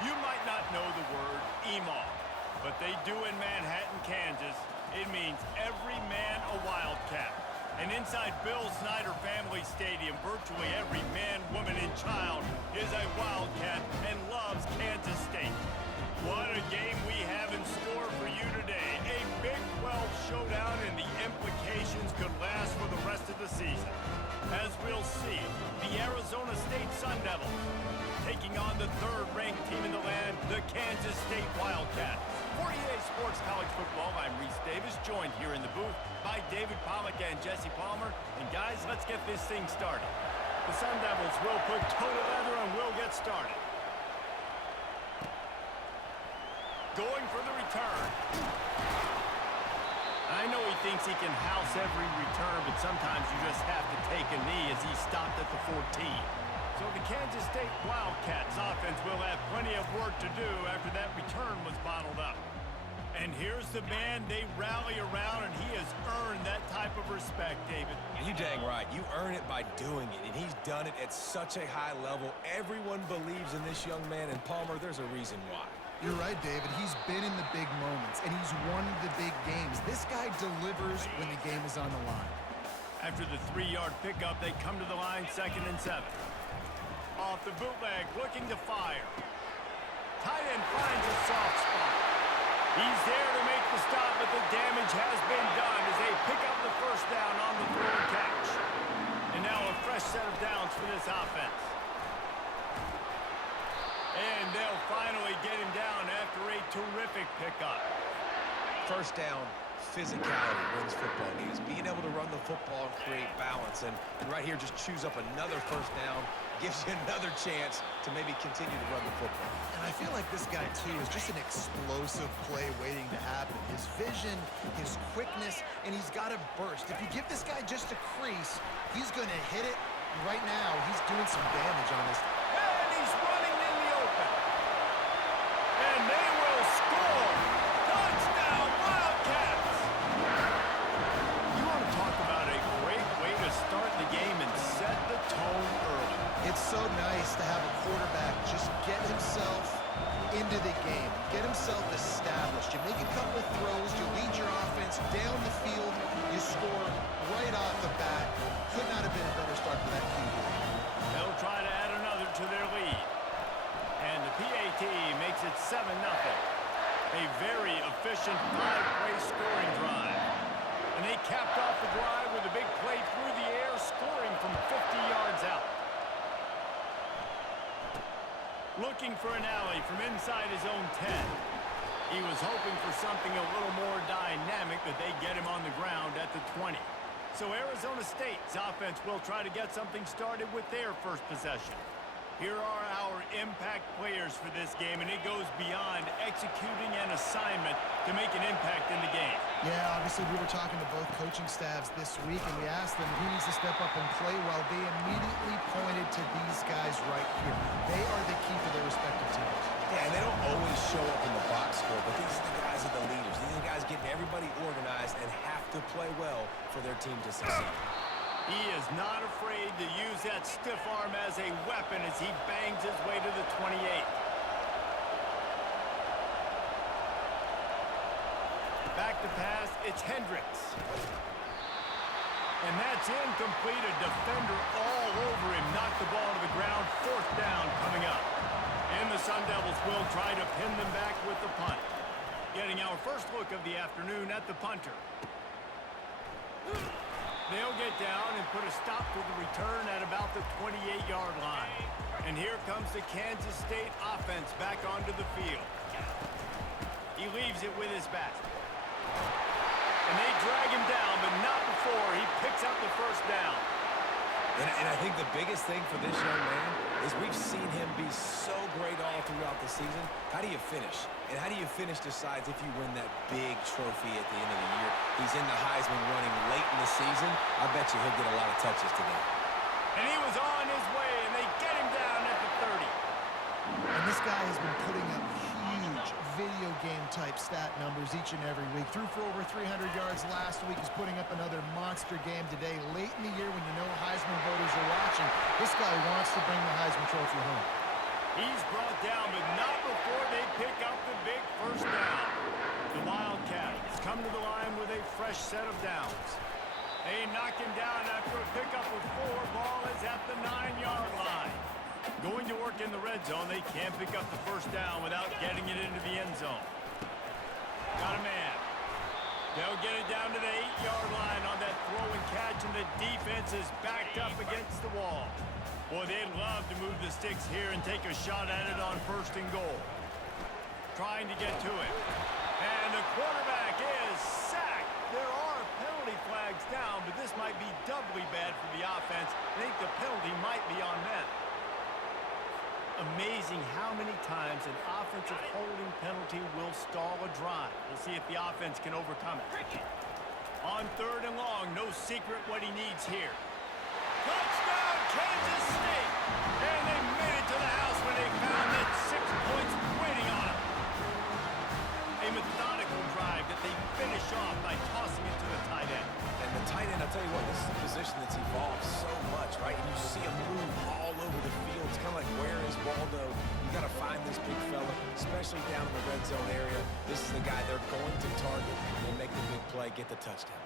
You might not know the word EMAW, but they do in Manhattan, Kansas. It means every man a Wildcat. And inside Bill Snyder Family Stadium, virtually every man, woman, and child is a Wildcat and loves Kansas State. What a game we have in store for you today. A Big 12 showdown, and the implications could last for the rest of the season. As we'll see, the Arizona State Sun Devils taking on the third-ranked team in the land, the Kansas State Wildcats. For EA Sports College Football, I'm Reese Davis, joined here in the booth by David Pollack and Jesse Palmer. And guys, let's get this thing started. The Sun Devils will put toe to leather and we'll get started. Going for the return. I know he thinks he can house every return, but sometimes you just have to take a knee as he stopped at the 14. So the Kansas State Wildcats offense will have plenty of work to do after that return was bottled up. And here's the man they rally around, and he has earned that type of respect, David. And you're dang right. You earn it by doing it, and he's done it at such a high level. Everyone believes in this young man, and Palmer, there's a reason why. You're right, David. He's been in the big moments, and he's won the big games. This guy delivers when the game is on the line. After the 3-yard pickup, they come to the line, 2nd and 7. Off the bootleg, looking to fire. Tight end finds a soft spot. He's there to make the stop, but the damage has been done as they pick up the first down on the throw and catch. And now a fresh set of downs for this offense. And they'll finally get him down after a terrific pickup. First down, physicality wins football games. Being able to run the football and create balance. And right here, just choose up another first down. Gives you another chance to maybe continue to run the football. And I feel like this guy, too, is just an explosive play waiting to happen. His vision, his quickness, and he's got a burst. If you give this guy just a crease, he's going to hit it. Right now, he's doing some damage on this. And he's running in the open. And they will score. Touchdown, Wildcats! You want to talk about a great way to start the game and set the tone early. It's so nice to have a quarterback just get himself into the game, get himself established. You make a couple of throws, you lead your offense down the field, you score right off the bat. Could not have been a better start for that QB. They'll try to add another to their lead. And the PAT makes it 7-0. A very efficient 5-play scoring drive. And they capped off the drive with a big play through the air, scoring from 50 yards out. Looking for an alley from inside his own 10. He was hoping for something a little more dynamic, but they get him on the ground at the 20. So Arizona State's offense will try to get something started with their first possession. Here are our impact players for this game, and it goes beyond executing an assignment to make an impact in the game. Yeah, obviously we were talking to both coaching staffs this week, and we asked them who needs to step up and play well. They immediately pointed to these guys right here. They are the key for their respective teams. Yeah, and they don't always show up in the box score, but these are the guys are the leaders. These are the guys getting everybody organized and have to play well for their team to succeed. He is not afraid to use that stiff arm as a weapon as he bangs his way to the 28. Back to pass, it's Hendricks. And that's incomplete. A defender all over him. Knocked the ball to the ground. 4th down coming up. And the Sun Devils will try to pin them back with the punt. Getting our first look of the afternoon at the punter. They'll get down and put a stop to the return at about the 28-yard line. And here comes the Kansas State offense back onto the field. He leaves it with his back. And they drag him down, but not before he picks up the first down. And I think the biggest thing for this young man is we've seen him be so great all throughout the season. How do you finish? And how do you finish decides if you win that big trophy at the end of the year. He's in the Heisman running late in the season. I bet you he'll get a lot of touches today. And he was on his way, and they get him down at the 30. And this guy has been putting up huge video game type stat numbers each and every week. Threw for over 300 yards last week. He's putting up another monster game today. Late in the year when you know Heisman voters are watching, this guy wants to bring the Heisman Trophy home. He's brought down, but not before they pick up the big first down. The Wildcats come to the line with a fresh set of downs. They knock him down after a pickup of 4. Ball is at the 9-yard line. Going to work in the red zone, they can't pick up the first down without getting it into the end zone. Got a man. They'll get it down to the 8-yard line on that throw and catch, and the defense is backed up against the wall. Boy, they'd love to move the sticks here and take a shot at it on 1st and goal. Trying to get to it. And the quarterback is sacked. There are penalty flags down, but this might be doubly bad for the offense. I think the penalty might be on them. Amazing how many times an offensive holding penalty will stall a drive. We'll see if the offense can overcome it. On 3rd and long, no secret what he needs here. Touchdown, Kansas State! And they made it to the house when they found that 6 points waiting on them. A methodical drive that they finish off by tossing it to the tight end. And the tight end, I'll tell you what, this is a position that's evolved so much, right? And you see him move all over the field. It's kind of like, where is Waldo? You got to find this big fella, especially down in the red zone area. This is the guy they're going to target and make the big play, get the touchdown.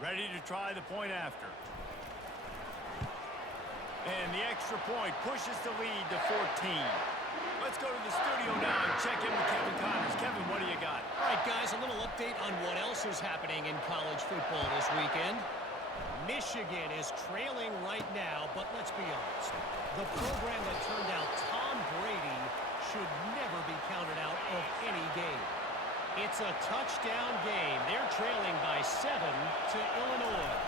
Ready to try the point after. And the extra point pushes the lead to 14. Let's go to the studio now and check in with Kevin Connors. Kevin, what do you got? All right, guys, a little update on what else is happening in college football this weekend. Michigan is trailing right now, but let's be honest. The program that turned out Tom Brady should never be counted out of any game. It's a touchdown game. They're trailing by 7 to Illinois.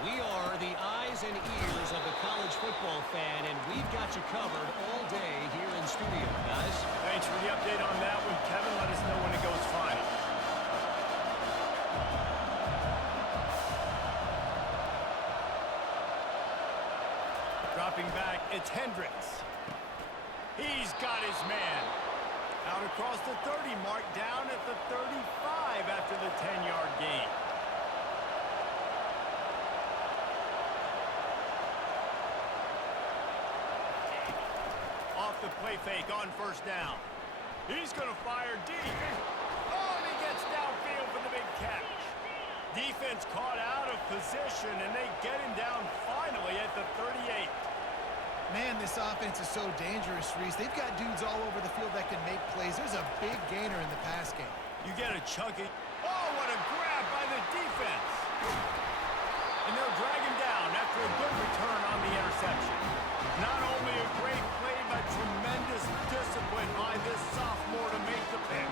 We are the eyes and ears of the college football fan, and we've got you covered all day here in studio, guys. Thanks for the update on that one, Kevin. Let us know when it goes final. Dropping back, it's Hendricks. He's got his man. Out across the 30 mark, down at the 35 after the 10-yard gain. Off the play fake on 1st down. He's going to fire deep. Oh, and he gets downfield for the big catch. Defense caught out of position, and they get him down finally at the 38. Man, this offense is so dangerous, Reese. They've got dudes all over the field that can make plays. There's a big gainer in the pass game. You get a chunky. Oh, what a grab by the defense. And they'll drag him down after a good return on the interception. Not only a great play, but tremendous discipline by this sophomore to make the pick.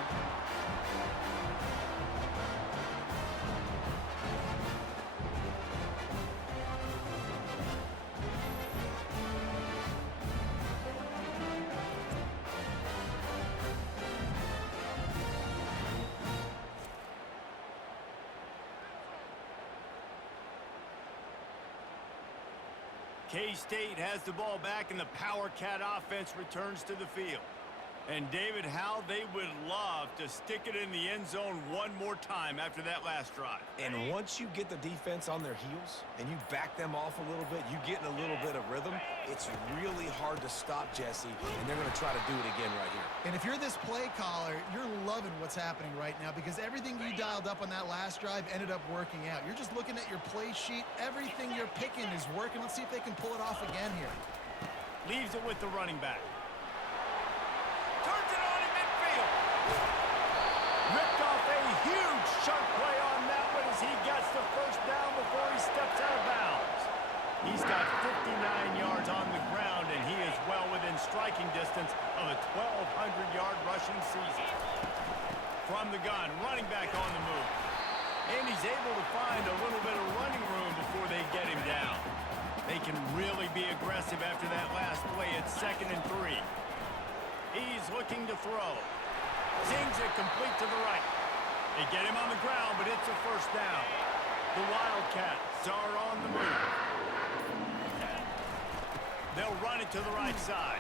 K-State has the ball back, and the Power Cat offense returns to the field. And, David, how they would love to stick it in the end zone one more time after that last drive. And once you get the defense on their heels and you back them off a little bit, you get in a little bit of rhythm, it's really hard to stop Jesse, and they're going to try to do it again right here. And if you're this play caller, you're loving what's happening right now because everything you dialed up on that last drive ended up working out. You're just looking at your play sheet. Everything you're picking is working. Let's see if they can pull it off again here. Leaves it with the running back. Turns it on in midfield. Ripped off a huge chunk play on that one as he gets the first down before he steps out of bounds. He's got 59 yards on the ground, and he is well within striking distance of a 1,200-yard rushing season. From the gun, running back on the move. And he's able to find a little bit of running room before they get him down. They can really be aggressive after that last play. It's 2nd and 3. He's looking to throw. Sings it complete to the right. They get him on the ground, but it's a first down. The Wildcats are on the move. They'll run it to the right side.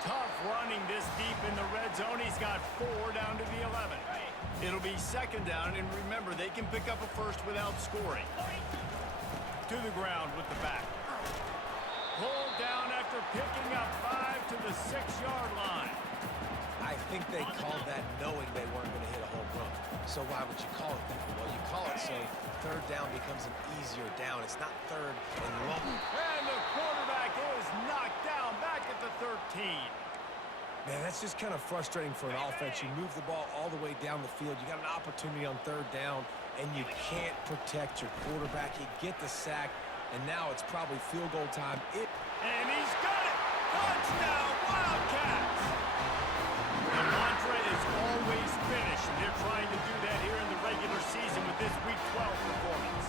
Tough running this deep in the red zone. He's got 4 down to the 11. It'll be 2nd down, and remember, they can pick up a first without scoring. To the ground with the back. Pulled down after picking up 5 to the 6-yard line. I think they called that knowing they weren't going to hit a home run. So why would you call it that? Well, you call it so third down becomes an easier down. It's not third and long. And the quarterback is knocked down back at the 13. Man, that's just kind of frustrating for an offense. You move the ball all the way down the field. You got an opportunity on third down, and you can't protect your quarterback. You get the sack, and now it's probably field goal time. And he's got it! Touchdown, Wildcats! The mantra is always finish, and they're trying to do that here in the regular season with this Week 12 performance.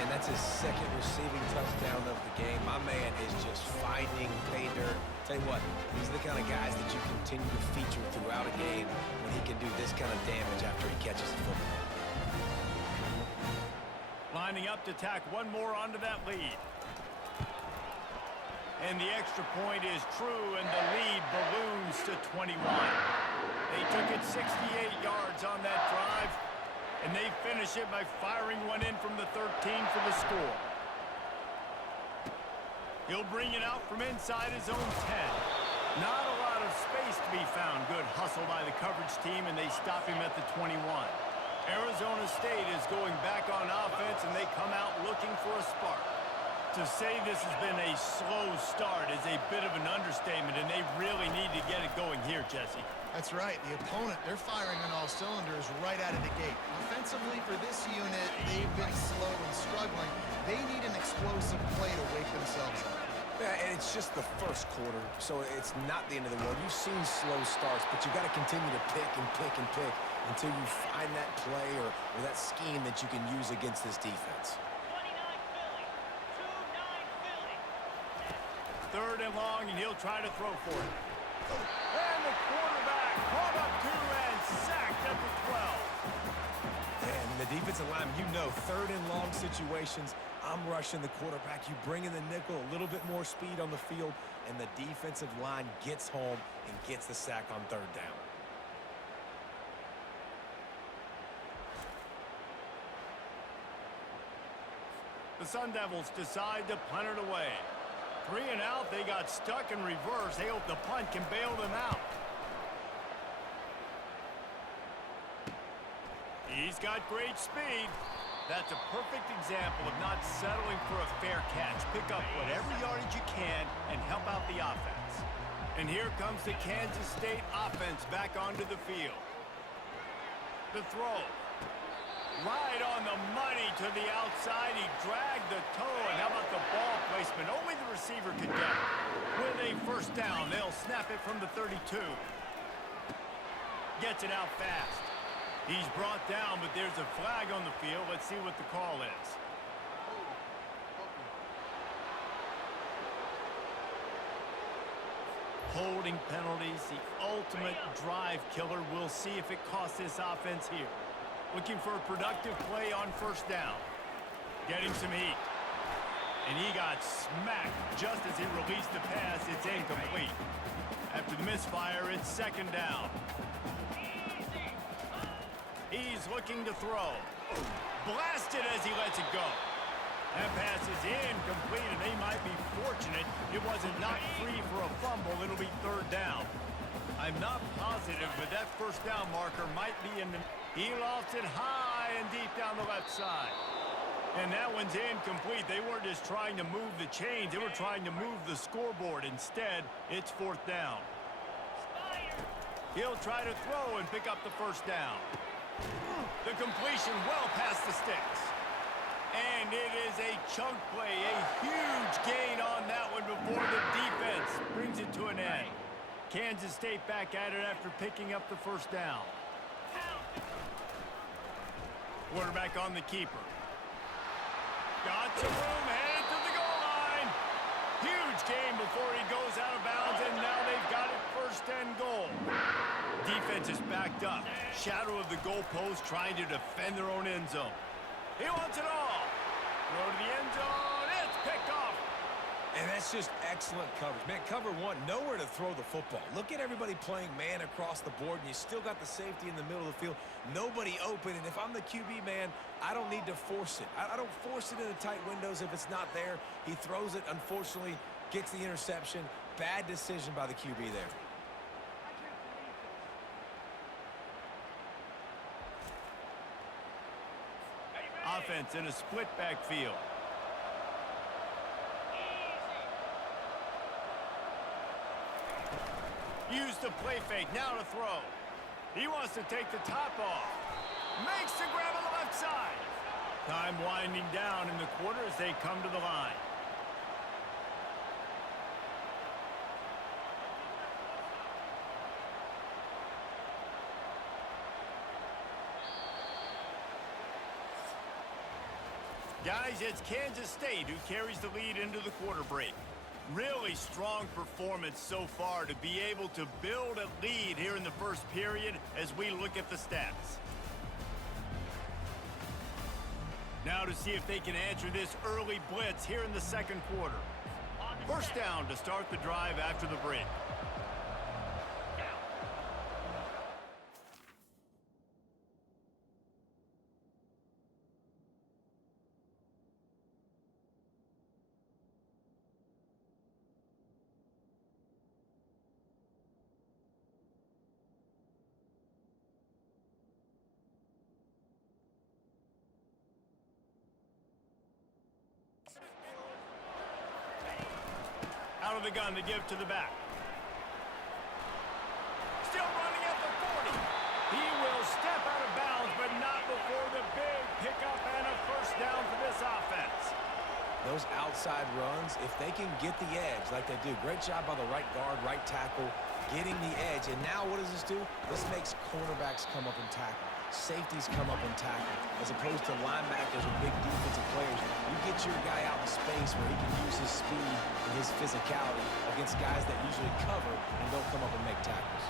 And that's his second receiving touchdown of the game. My man is just finding pay dirt. Tell you what, these are the kind of guys that you continue to feature throughout a game when he can do this kind of damage after he catches the football. Lining up to tack one more onto that lead. And the extra point is true, and the lead balloons to 21. They took it 68 yards on that drive, and they finish it by firing one in from the 13 for the score. He'll bring it out from inside his own 10. Not a lot of space to be found. Good hustle by the coverage team, and they stop him at the 21. Arizona State is going back on offense, and they come out looking for a spark. To say this has been a slow start is a bit of an understatement, and they really need to get it going here, Jesse. That's right. The opponent, they're firing on all cylinders right out of the gate. Offensively for this unit, they've been slow and struggling. They need an explosive play to wake themselves up. Yeah, and it's just the first quarter, so it's not the end of the world. You've seen slow starts, but you got to continue to pick and pick and pick until you find that play or that scheme that you can use against this defense. 3rd and long, and he'll try to throw for it. And the quarterback caught up to and sacked at the 12. And the defensive line, you know, 3rd and long situations, I'm rushing the quarterback. You bring in the nickel, a little bit more speed on the field, and the defensive line gets home and gets the sack on 3rd down. The Sun Devils decide to punt it away. 3 and out, they got stuck in reverse. They hope the punt can bail them out. He's got great speed. That's a perfect example of not settling for a fair catch. Pick up whatever yardage you can and help out the offense. And here comes the Kansas State offense back onto the field. The throw. Right on the money to the outside. He dragged the toe, and how about the ball placement? Only the receiver could get it. With a first down, they'll snap it from the 32. Gets it out fast. He's brought down, but there's a flag on the field. Let's see what the call is. Holding penalties, the ultimate drive killer. We'll see if it costs this offense here. Looking for a productive play on first down. Getting some heat. And he got smacked just as he released the pass. It's incomplete. After the misfire, it's 2nd down. He's looking to throw. Blasted as he lets it go. That pass is incomplete, and they might be fortunate it wasn't knocked free for a fumble. It'll be 3rd down. I'm not positive, but that first down marker might be in the... He lofts it high and deep down the left side. And that one's incomplete. They weren't just trying to move the chains. They were trying to move the scoreboard. Instead, it's 4th down. He'll try to throw and pick up the first down. The completion well past the sticks. And it is a chunk play, a huge gain on that one before the defense brings it to an end. Kansas State back at it after picking up the first down. Quarterback on the keeper. Got some room, headed to the goal line. Huge gain before he goes out of bounds, and now they've got it 1st and goal. Defense is backed up. Shadow of the goalpost trying to defend their own end zone. He wants it all. Throw to the end zone. It's picked off. And that's just excellent coverage. Man, cover one, nowhere to throw the football. Look at everybody playing man across the board, and you still got the safety in the middle of the field. Nobody open, and if I'm the QB, man, I don't need to force it. I don't force it into tight windows if it's not there. He throws it, unfortunately, gets the interception. Bad decision by the QB there. Offense in a split backfield. Use the play fake, now to throw. He wants to take the top off. Makes the grab on the left side. Time winding down in the quarter as they come to the line. Guys, it's Kansas State who carries the lead into the quarter break. Really strong performance so far to be able to build a lead here in the first period as we look at the stats. Now to see if they can answer this early blitz here in the second quarter. First down to start the drive after the break. Out of the gun to give to the back. Still running at the 40. He will step out of bounds, but not before the big pickup and a first down for this offense. Those outside runs, if they can get the edge like they do, great job by the right guard, right tackle, getting the edge. And now what does this do? This makes cornerbacks come up and tackle. Safeties come up and tackle. As opposed to linebackers or big defensive players, you get your guy out in space where he can use his speed and his physicality against guys that usually cover and don't come up and make tackles.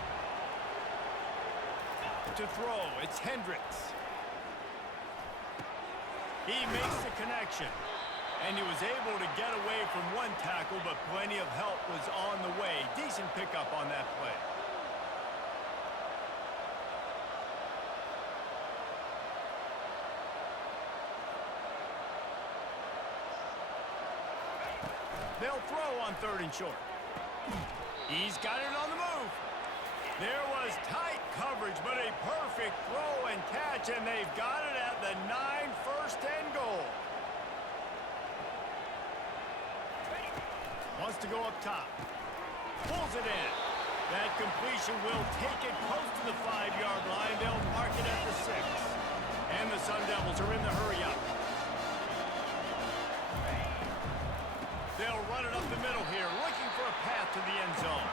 To throw, it's Hendricks. He makes the connection. And he was able to get away from one tackle, but plenty of help was on the way. Decent pickup on that play. They'll throw on 3rd and short. He's got it on the move. There was tight coverage, but a perfect throw and catch, and they've got it at the 9, 1st and goal. Wants to go up top. Pulls it in. That completion will take it close to the 5-yard line. They'll mark it at the 6. And the Sun Devils are in the hurry-up. They'll run it up the middle here, looking for a path to the end zone.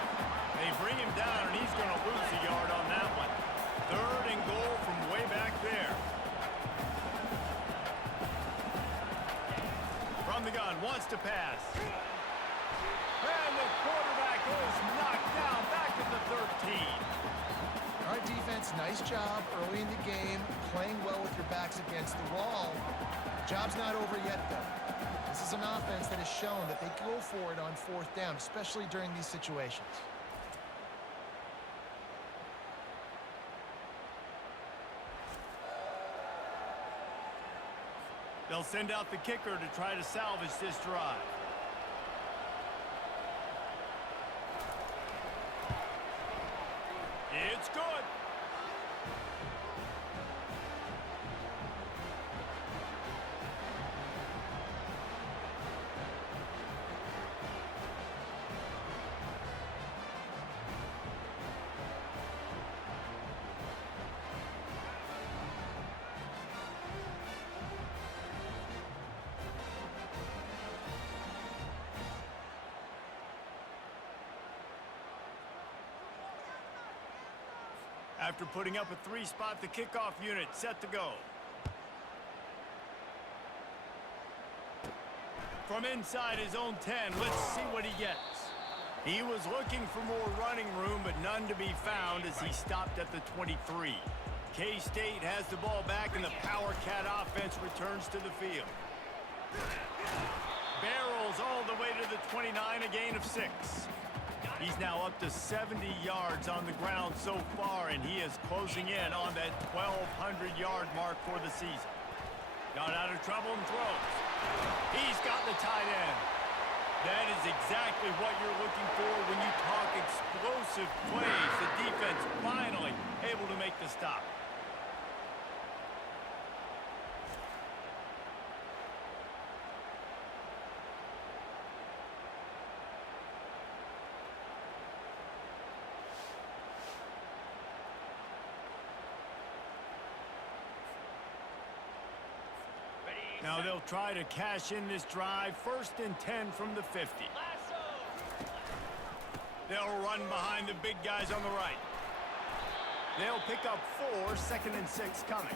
They bring him down, and he's going to lose a yard on that one. 3rd and goal from way back there. From the gun, wants to pass. And the quarterback is knocked down back at the 13. All right, defense, nice job early in the game, playing well with your backs against the wall. Job's not over yet, though. This is an offense that has shown that they go for it on 4th down, especially during these situations. They'll send out the kicker to try to salvage this drive. It's good. After putting up a 3-spot, the kickoff unit set to go. From inside his own 10, let's see what he gets. He was looking for more running room, but none to be found as he stopped at the 23. K-State has the ball back, and the Power Cat offense returns to the field. Barrels all the way to the 29, a gain of 6. He's now up to 70 yards on the ground so far, and he is closing in on that 1,200-yard mark for the season. Got out of trouble and throws. He's got the tight end. That is exactly what you're looking for when you talk explosive plays. The defense finally able to make the stop. Now they'll try to cash in this drive. 1st and 10 from the 50. They'll run behind the big guys on the right. They'll pick up 4, 2nd and 6 coming.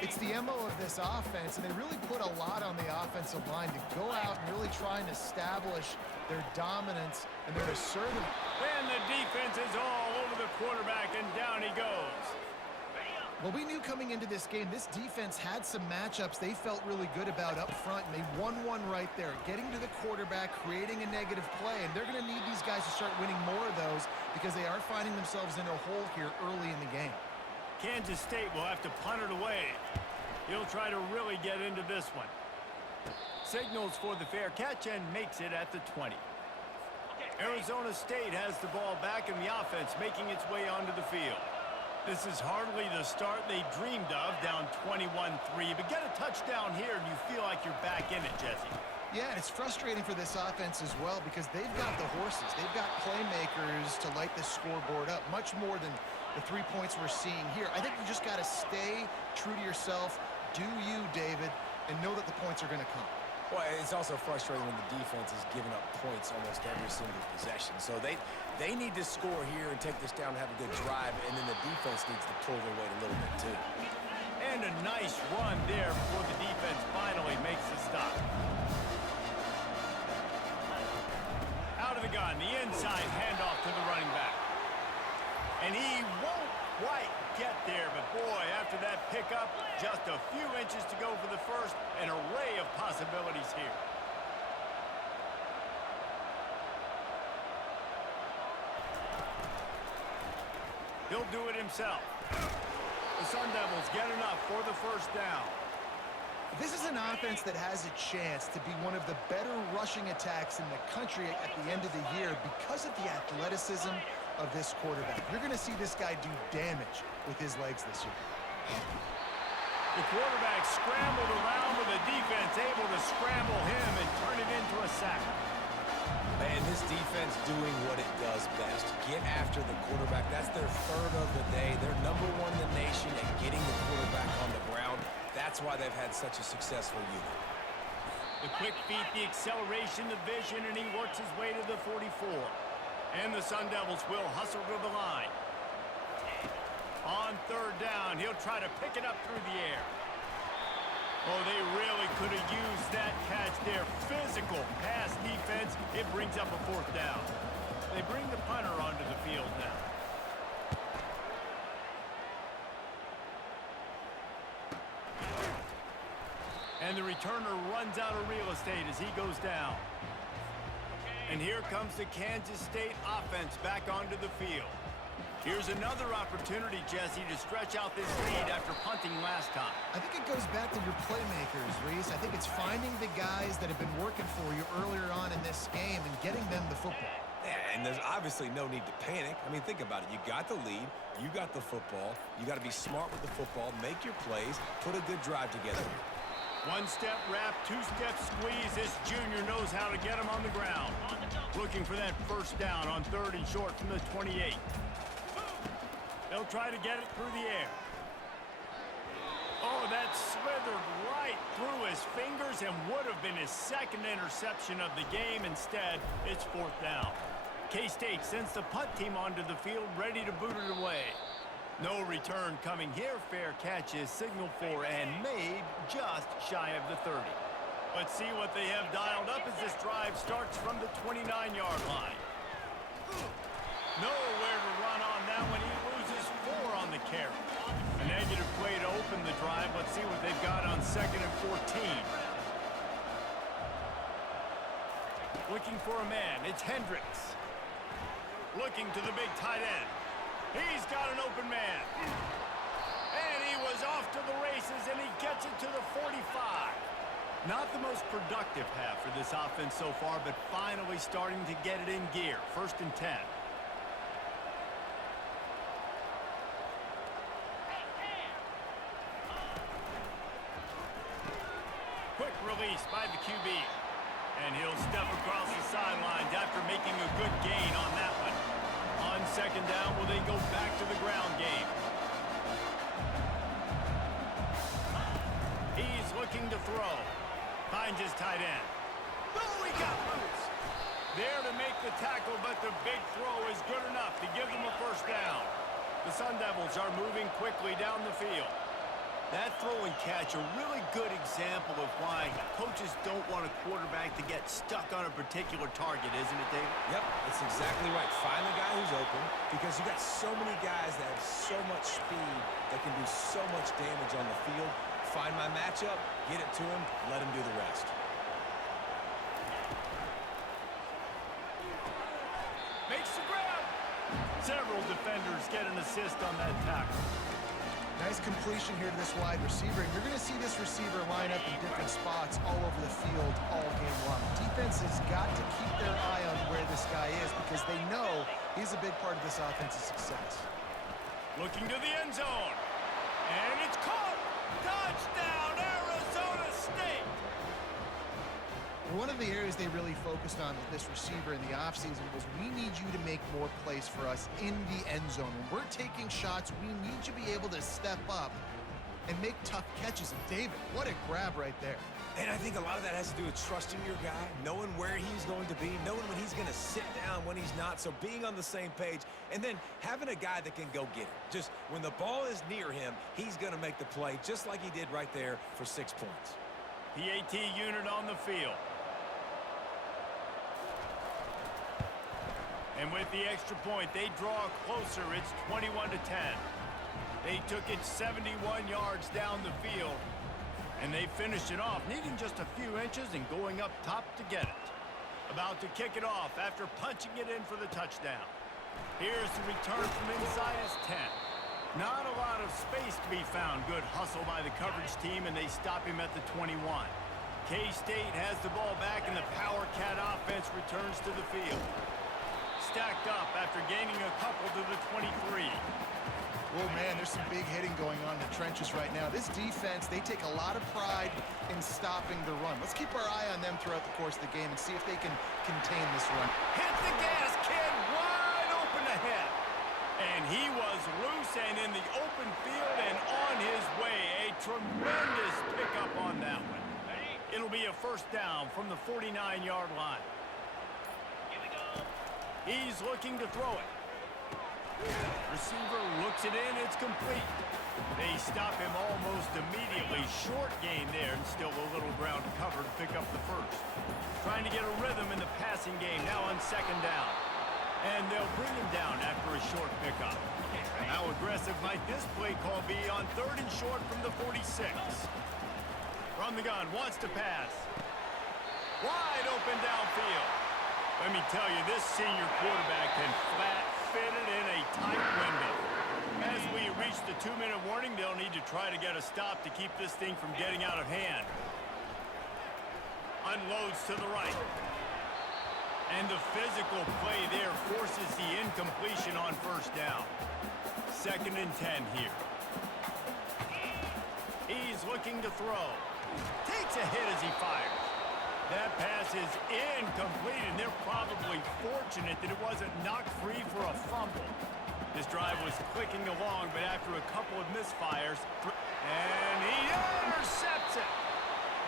It's the MO of this offense, and they really put a lot on the offensive line to go out and really try and establish their dominance and their assertive. And the defense is all over the quarterback, and down he goes. Well, we knew coming into this game, this defense had some matchups they felt really good about up front, and they won one right there, getting to the quarterback, creating a negative play, and they're going to need these guys to start winning more of those because they are finding themselves in a hole here early in the game. Kansas State will have to punt it away. He'll try to really get into this one. Signals for the fair catch and makes it at the 20. Arizona State has the ball back, and the offense making its way onto the field. This is hardly the start they dreamed of, down 21-3. But get a touchdown here, and you feel like you're back in it, Jesse. Yeah, and it's frustrating for this offense as well because they've got the horses. They've got playmakers to light the scoreboard up, much more than the 3 points we're seeing here. I think you just got to stay true to yourself, do you, David, and know that the points are going to come. Well, it's also frustrating when the defense is giving up points almost every single possession. So they need to score here and take this down and have a good drive, and then the defense needs to pull their weight a little bit too. And a nice run there before the defense finally makes the stop. Out of the gun, the inside handoff to the running back. And he won't quite get there, but boy, after that pickup, just a few inches to go for the first, an array of possibilities here. He'll do it himself. The Sun Devils get enough for the first down. This is an offense that has a chance to be one of the better rushing attacks in the country at the end of the year because of the athleticism of this quarterback. You're going to see this guy do damage with his legs this year. The quarterback scrambled around with the defense able to scramble him and turn it into a sack. Man, this defense doing what it does best. Get after the quarterback. That's their 3rd of the day. They're #1 in the nation at getting the quarterback on the ground. That's why they've had such a successful unit. The quick feet, the acceleration, the vision, and he works his way to the 44. And the Sun Devils will hustle to the line. On 3rd down, he'll try to pick it up through the air. Oh, they really could have used that catch there. Physical pass defense. It brings up a 4th down. They bring the punter onto the field now. And the returner runs out of real estate as he goes down. And here comes the Kansas State offense back onto the field. Here's another opportunity, Jesse, to stretch out this lead after punting last time. I think it goes back to your playmakers, Reese. I think it's finding the guys that have been working for you earlier on in this game and getting them the football. Yeah, and there's obviously no need to panic. I mean, think about it. You got the lead. You got the football. You got to be smart with the football, make your plays, put a good drive together. 1-step wrap, 2-step squeeze. This junior knows how to get him on the ground. Looking for that 1st down on 3rd and short from the 28. They'll try to get it through the air. Oh, that slithered right through his fingers and would have been his 2nd interception of the game. Instead, it's 4th down. K-State sends the punt team onto the field, ready to boot it away. No return coming here. Fair catch is signaled for and made just shy of the 30. Let's see what they have dialed up as this drive starts from the 29-yard line. Nowhere to run on that one. He loses 4 on the carry. A negative play to open the drive. Let's see what they've got on 2nd and 14. Looking for a man. It's Hendricks. Looking to the big tight end. He's got an open man. And he was off to the races, and he gets it to the 45. Not the most productive half for this offense so far, but finally starting to get it in gear. 1st and 10. Quick release by the QB. And he'll step across the sidelines after making a good gain on that one. On 2nd down, will they go back to the ground game? He's looking to throw. Finds his tight end. Oh, he got loose. There to make the tackle, but the big throw is good enough to give them a 1st down. The Sun Devils are moving quickly down the field. That throw and catch, a really good example of why coaches don't want a quarterback to get stuck on a particular target, isn't it, Dave? Yep, that's exactly right. Find the guy who's open, because you got so many guys that have so much speed that can do so much damage on the field. Find my matchup, get it to him, let him do the rest. Makes the grab. Several defenders get an assist on that tackle. Nice completion here to this wide receiver. And you're going to see this receiver line up in different spots all over the field all game long. Defense has got to keep their eye on where this guy is because they know he's a big part of this offensive success. Looking to the end zone. And it's caught. Touchdown, Arizona State. One of the areas they really focused on with this receiver in the offseason was we need you to make more plays for us in the end zone. When we're taking shots, we need you to be able to step up and make tough catches. And David, what a grab right there. And I think a lot of that has to do with trusting your guy, knowing where he's going to be, knowing when he's going to sit down, when he's not, so being on the same page, and then having a guy that can go get it. Just when the ball is near him, he's going to make the play, just like he did right there for 6 points. PAT unit on the field. And with the extra point, they draw closer. It's 21-10. They took it 71 yards down the field. And they finished it off, needing just a few inches and going up top to get it. About to kick it off after punching it in for the touchdown. Here's the return from inside his 10. Not a lot of space to be found. Good hustle by the coverage team, and they stop him at the 21. K-State has the ball back, and the Power Cat offense returns to the field. Stacked up after gaining a couple to the 23. Oh, man, there's some big hitting going on in the trenches right now. This defense, they take a lot of pride in stopping the run. Let's keep our eye on them throughout the course of the game and see if they can contain this run. Hit the gas, kid, wide open ahead. And he was loose and in the open field and on his way. A tremendous pickup on that one. It'll be a 1st down from the 49-yard line. Here we go. He's looking to throw it. Receiver looks it in, it's complete. They stop him almost immediately. Short gain there and still a little ground to cover to pick up the 1st. Trying to get a rhythm in the passing game now on 2nd down. And they'll bring him down after a short pickup. How aggressive might this play call be on 3rd and short from the 46? From the gun, wants to pass. Wide open downfield. Let me tell you, this senior quarterback can flat fit it in a tight window. As we reach the 2-minute warning, they'll need to try to get a stop to keep this thing from getting out of hand. Unloads to the right. And the physical play there forces the incompletion on 1st down. 2nd and 10 here. He's looking to throw. Takes a hit as he fires. That pass is incomplete, and they're probably fortunate that it wasn't knocked free for a fumble. This drive was clicking along, but after a couple of misfires, and he intercepts it.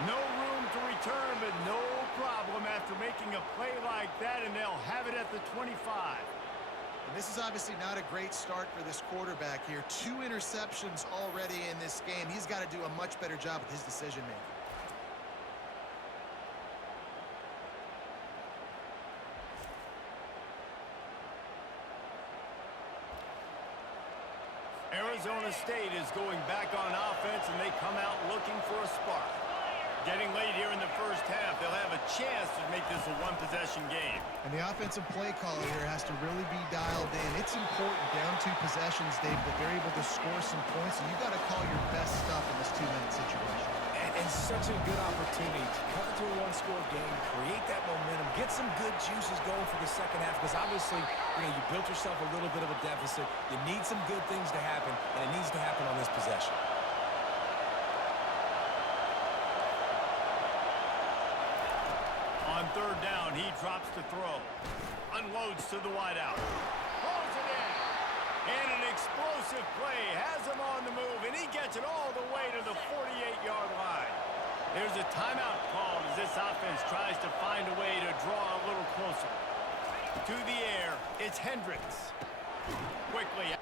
No room to return, but no problem after making a play like that, and they'll have it at the 25. And this is obviously not a great start for this quarterback here. 2 interceptions already in this game. He's got to do a much better job with his decision-making. Arizona State is going back on offense, and they come out looking for a spark. Getting late here in the first half, they'll have a chance to make this a one-possession game. And the offensive play caller here has to really be dialed in. It's important down 2 possessions, Dave, that they're able to score some points, and you got to call your best stuff in this 2-minute situation. And such a good opportunity to cut into a one-score game, create that momentum, get some good juices going for the second half, because obviously, you built yourself a little bit of a deficit. You need some good things to happen, and it needs to happen on this possession. On third down, he drops to throw. Unloads to the wideout. Throws it in. And an explosive play has him on the move, and he gets it all the way to the 48-yard line. There's a timeout called as this offense tries to find a way to draw a little closer. To the air, it's Hendricks. Quickly.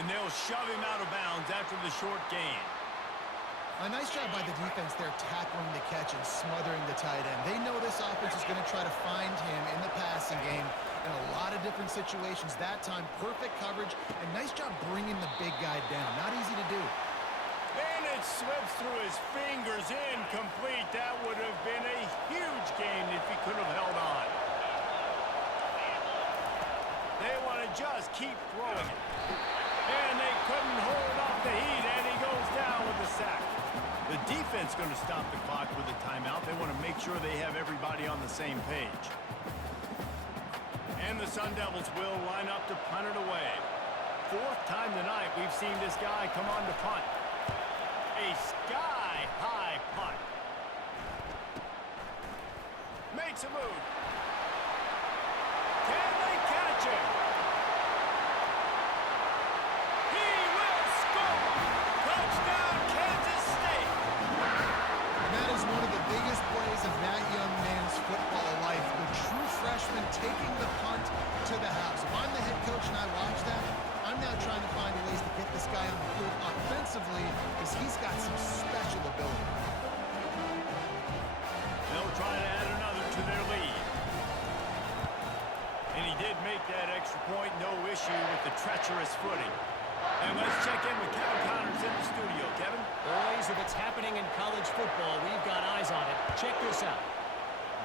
And they'll shove him out of bounds after the short gain. A nice job by the defense there tackling the catch and smothering the tight end. They know this offense is going to try to find him in the passing game in a lot of different situations. That time, perfect coverage, and nice job bringing the big guy down. Not easy to do. And it slips through his fingers, incomplete. That would have been a huge gain if he could have held on. They want to just keep throwing it. And they couldn't hold off the heat, and he goes down with a sack. The defense going to stop the clock with a timeout. They want to make sure they have everybody on the same page. And the Sun Devils will line up to punt it away. 4th time tonight we've seen this guy come on to punt. A sky-high punt. Makes a move. Can they catch him? He will score! Touchdown, Kansas State! And that is one of the biggest plays of that young man's football life. The true freshman taking the punt to the house. If I'm the head coach and I watch that, I'm now trying to find ways to get this guy on the field offensively because he's got some special ability. They'll try to add another to their lead. And he did make that extra point, no issue with the treacherous footing. And let's check in with Kevin Connors in the studio. Kevin? Boys, if it's happening in college football, we've got eyes on it. Check this out.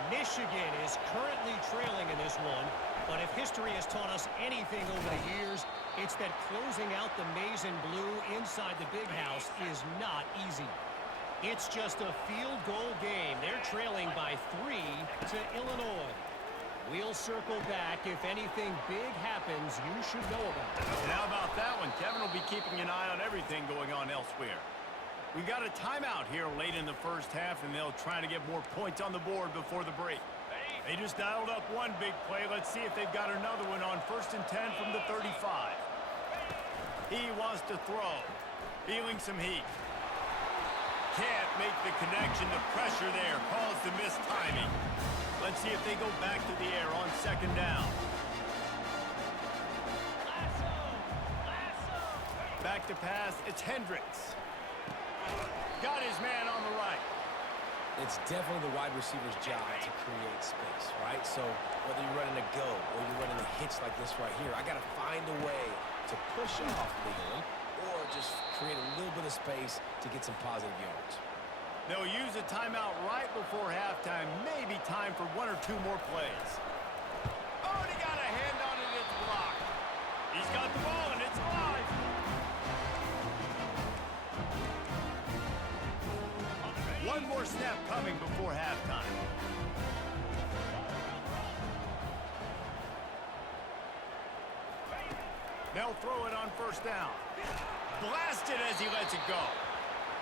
Michigan is currently trailing in this one, but if history has taught us anything over the years, it's that closing out the maize and blue inside the big house is not easy. It's just a field goal game. They're trailing by 3 to Illinois. We'll circle back. If anything big happens, you should know about it. And how about that one? Kevin will be keeping an eye on everything going on elsewhere. We got a timeout here late in the first half, and they'll try to get more points on the board before the break. They just dialed up one big play. Let's see if they've got another one on 1st and 10 from the 35. He wants to throw. Feeling some heat. Can't make the connection. The pressure there caused the missed timing. Let's see if they go back to the air on 2nd down. Back to pass. It's Hendricks. Got his man on the right. It's definitely the wide receiver's job to create space, right? So whether you're running a go or you're running a hitch like this right here, I got to find a way to push off legally or just create a little bit of space to get some positive yards. They'll use a timeout right before halftime. Maybe time for 1 or 2 more plays. Oh, and he got a hand on it. It's blocked. He's got the ball, and it's live. One more snap coming before halftime. They'll throw it on first down. Blasted as he lets it go.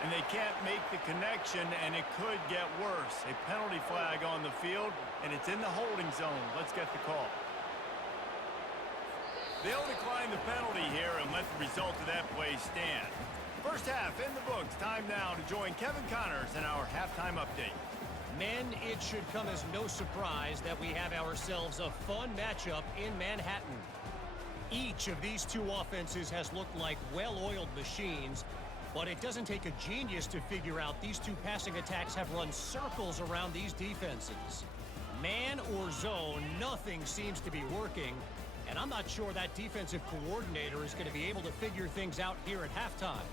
And they can't make the connection, and it could get worse. A penalty flag on the field, and it's in the holding zone. Let's get the call. They'll decline the penalty here and let the result of that play stand. First half in the books. Time now to join Kevin Connors in our halftime update. Men, it should come as no surprise that we have ourselves a fun matchup in Manhattan. Each of these two offenses has looked like well-oiled machines, but it doesn't take a genius to figure out these two passing attacks have run circles around these defenses. Man or zone, nothing seems to be working, and I'm not sure that defensive coordinator is going to be able to figure things out here at halftime.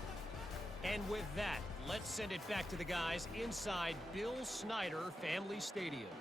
And with that, let's send it back to the guys inside Bill Snyder Family Stadium.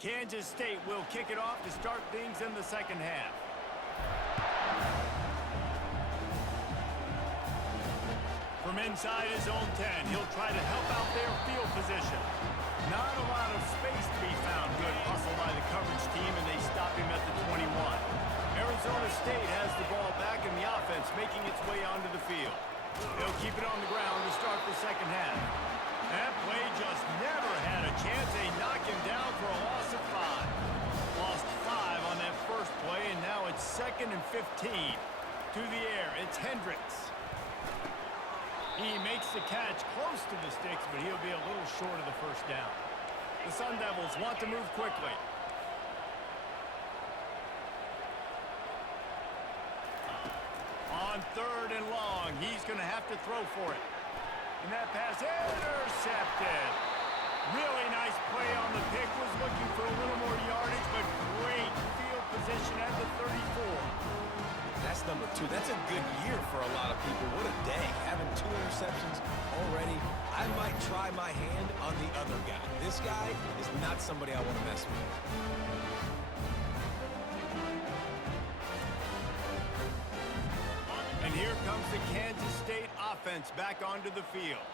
Kansas State will kick it off to start things in the second half. From inside his own 10, he'll try to help out their field position. Not a lot of space to be found. Good hustle by the coverage team, and they stop him at the 21. Arizona State has the ball back in the offense, making its way onto the field. They'll keep it on the ground to start the second half. That play just never had a chance. They knock him down for a loss of 5. Lost 5 on that first play, and now it's 2nd and 15. To the air, it's Hendricks. He makes the catch close to the sticks, but he'll be a little short of the first down. The Sun Devils want to move quickly. On 3rd and long, he's going to have to throw for it. And that pass intercepted. Really nice play on the pick. Was looking for a little more yardage, but great field position at the 34. That's number 2. That's a good year for a lot of people. What a day. Having 2 interceptions already. I might try my hand on the other guy. This guy is not somebody I want to mess with. And here comes the Kansas State offense back onto the field.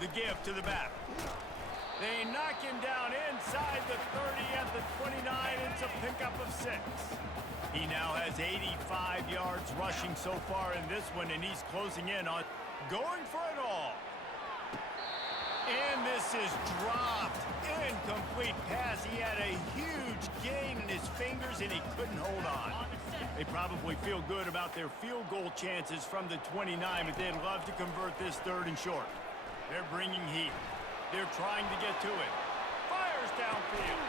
The give to the back. They knock him down inside the 30 at the 29. It's a pickup of 6. He now has 85 yards rushing so far in this one, and he's closing in on going for it all. And this is dropped. Incomplete. incomplete pass. He had a huge gain in his fingers, and he couldn't hold on. They probably feel good about their field goal chances from the 29, but they'd love to convert this 3rd and short. They're bringing heat. They're trying to get to it. Fires downfield.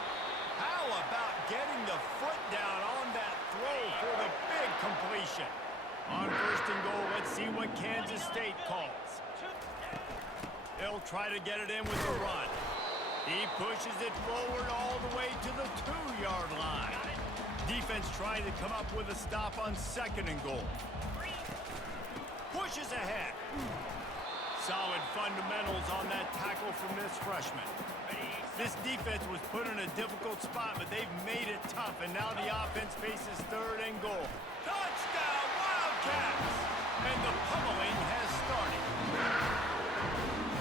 How about getting the foot down on that throw for the big completion? On 1st and goal, let's see what Kansas State calls. They'll try to get it in with the run. He pushes it forward all the way to the 2-yard line. Defense trying to come up with a stop on 2nd and goal. Pushes ahead. Solid fundamentals on that tackle from this freshman. This defense was put in a difficult spot, but they've made it tough, and now the offense faces 3rd and goal. Touchdown, Wildcats! And the pummeling has started.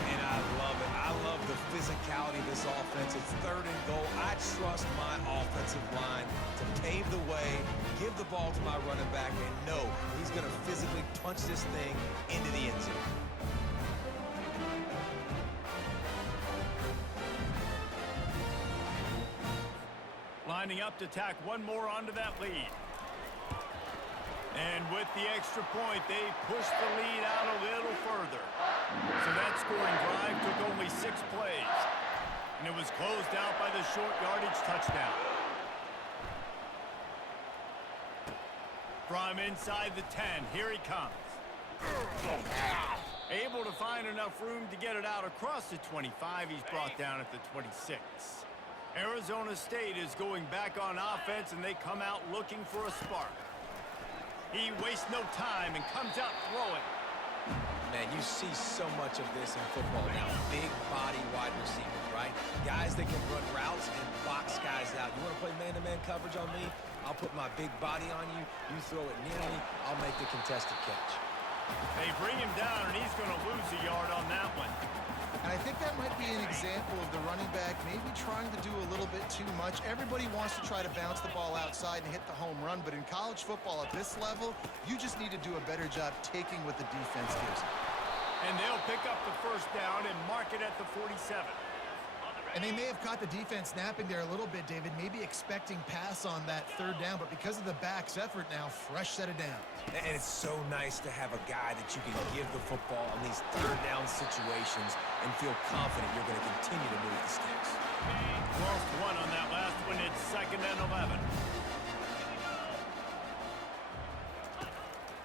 And I love it. I love the physicality of this offense. It's 3rd and goal. I trust my offensive line to pave the way, give the ball to my running back, and know he's going to physically punch this thing into the end zone. Lining up to tack one more onto that lead. And with the extra point, they push the lead out a little further. So that scoring drive took only 6 plays. And it was closed out by the short yardage touchdown. From inside the 10, here he comes. Able to find enough room to get it out across the 25. He's brought down at the 26. Arizona State is going back on offense, and they come out looking for a spark. He wastes no time and comes out throwing. Man, you see so much of this in football now. Big body wide receivers, right? Guys that can run routes and box guys out. You want to play man-to-man coverage on me? I'll put my big body on you. You throw it near me, I'll make the contested catch. They bring him down, and he's going to lose a yard on that one. And I think that might be an example of the running back maybe trying to do a little bit too much. Everybody wants to try to bounce the ball outside and hit the home run, but in college football at this level, you just need to do a better job taking what the defense gives you. And they'll pick up the 1st down and mark it at the 47. And they may have caught the defense napping there a little bit, David, maybe expecting pass on that 3rd down, but because of the back's effort now, fresh set of downs. And it's so nice to have a guy that you can give the football on these 3rd down situations and feel confident you're going to continue to move the sticks. Lost one on that last one. It's 2nd and 11.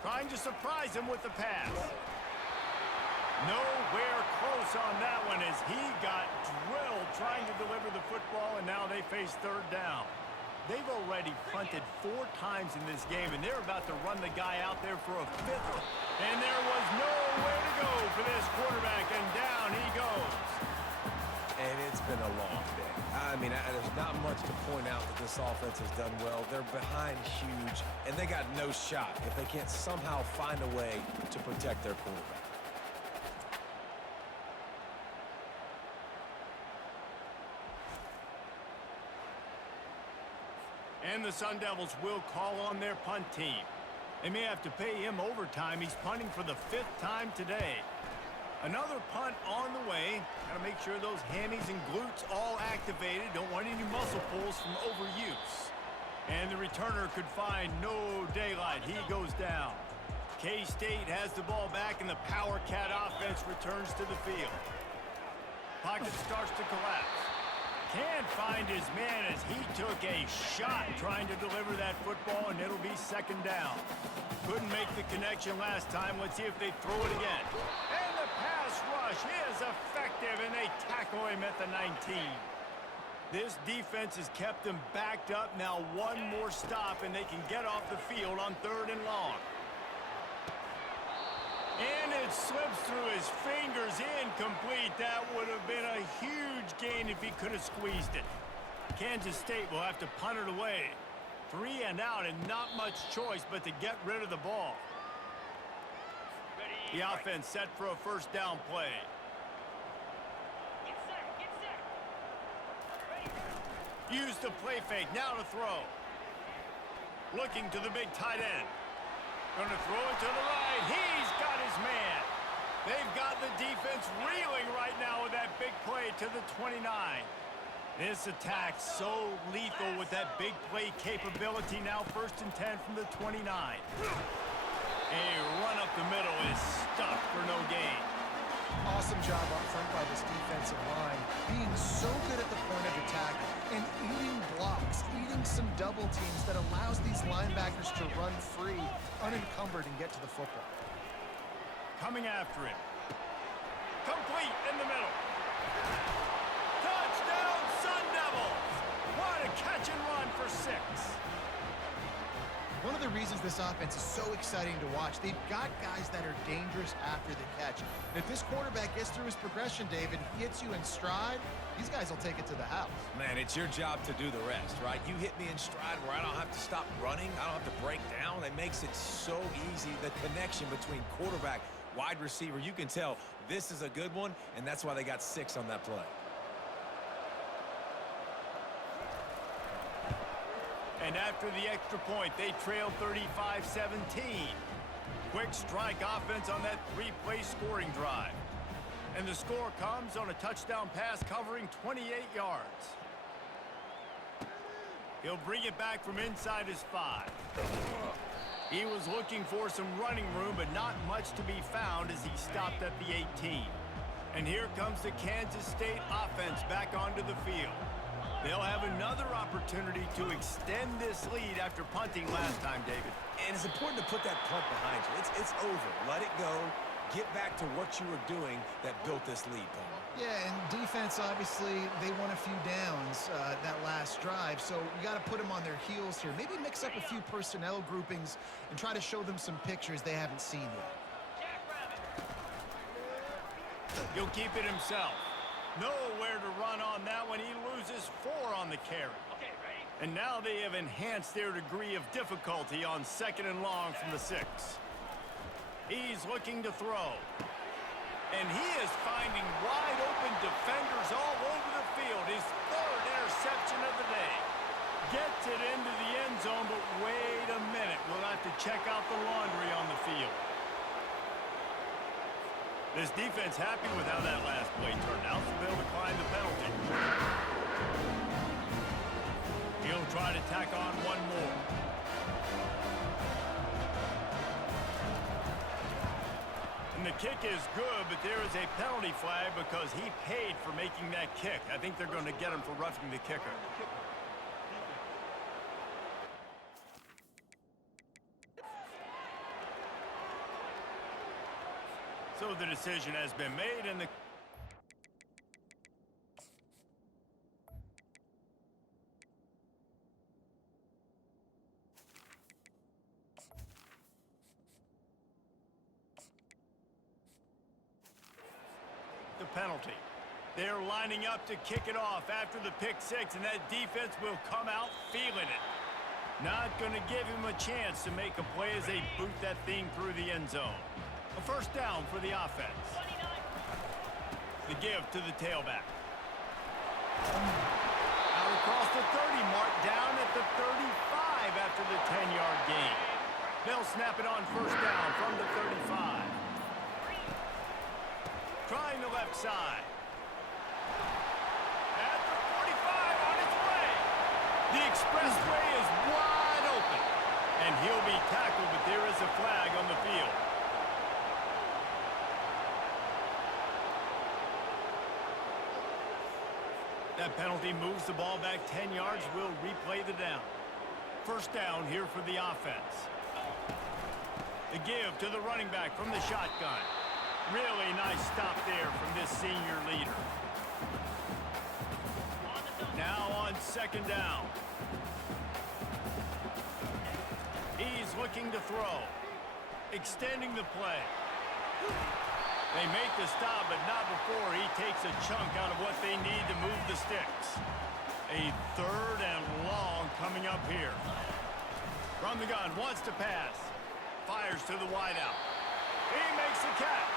Trying to surprise him with the pass. Nowhere close on that one as he got drilled trying to deliver the football, and now they face 3rd down. They've already punted 4 times in this game, and they're about to run the guy out there for a 5th. And there was nowhere to go for this quarterback, and down he goes. And it's been a long day. I mean, there's not much to point out that this offense has done well. They're behind huge, and they got no shot if they can't somehow find a way to protect their quarterback. And the Sun Devils will call on their punt team. They may have to pay him overtime. He's punting for the 5th time today. Another punt on the way. Got to make sure those hammies and glutes all activated. Don't want any muscle pulls from overuse. And the returner could find no daylight. He goes down. K-State has the ball back, and the Power Cat offense returns to the field. Pocket starts to collapse. Can't find his man as he took a shot trying to deliver that football, and it'll be 2nd down. Couldn't make the connection last time. Let's see if they throw it again. And the pass rush is effective, and they tackle him at the 19. This defense has kept them backed up. Now one more stop, and they can get off the field on 3rd and long. And it slips through his fingers, incomplete. That would have been a huge gain if he could have squeezed it. Kansas State will have to punt it away. 3 and out, and not much choice but to get rid of the ball. The offense set for a 1st down play. Use the play fake, now to throw. Looking to the big tight end. Going to throw it to the right. He's got his man. They've got the defense reeling right now with that big play to the 29. This attack's so lethal with that big play capability. Now 1st and 10 from the 29. A run up the middle is stuck for no gain. Awesome job up front by this defensive line. Being so good at the point of attack and eating blocks, eating some double teams that allows these linebackers to run free, unencumbered, and get to the football. Coming after him. Complete in the middle. Touchdown, Sun Devils! What a catch and run for 6. One of the reasons this offense is so exciting to watch, they've got guys that are dangerous after the catch. And if this quarterback gets through his progression, David, hits you in stride, these guys will take it to the house. Man, it's your job to do the rest, right? You hit me in stride where I don't have to stop running. I don't have to break down. It makes it so easy. The connection between quarterback, wide receiver, you can tell this is a good one, and that's why they got 6 on that play. And after the extra point, they trail 35-17. Quick strike offense on that 3-play scoring drive. And the score comes on a touchdown pass covering 28 yards. He'll bring it back from inside his 5. He was looking for some running room, but not much to be found as he stopped at the 18. And here comes the Kansas State offense back onto the field. They'll have another opportunity to extend this lead after punting last time, David. And it's important to put that punt behind you. It's over. Let it go. Get back to what you were doing that built this lead, Paul. Yeah, and defense, obviously, they won a few downs that last drive, so you got to put them on their heels here. Maybe mix up a few personnel groupings and try to show them some pictures they haven't seen yet. He'll keep it himself. Nowhere to run on that one. He loses 4 on the carry. And now they have enhanced their degree of difficulty on 2nd and long from the 6. He's looking to throw. And he is finding wide open defenders all over the field. His 3rd interception of the day. Gets it into the end zone, but wait a minute. We'll have to check out the laundry on the field. This defense happy with how that last play turned out, so they'll decline the penalty. He'll try to tack on one more. And the kick is good, but there is a penalty flag because he paid for making that kick. I think they're going to get him for roughing the kicker. So the decision has been made, and the penalty. They're lining up to kick it off after the pick 6, and that defense will come out feeling it. Not going to give him a chance to make a play as they boot that thing through the end zone. A 1st down for the offense. The give to the tailback. Out across the 30 mark, down at the 35 after the 10-yard gain. They'll snap it on 1st down from the 35. Trying the left side. At the 45 on its way. The expressway is wide open. And he'll be tackled, but there is a flag on the field. That penalty moves the ball back 10 yards. We'll replay the down. 1st down here for the offense. The give to the running back from the shotgun. Really nice stop there from this senior leader. Now on 2nd down. He's looking to throw. Extending the play. They make the stop, but not before he takes a chunk out of what they need to move the sticks. A 3rd and long coming up here. From the gun, wants to pass. Fires to the wideout. He makes the catch.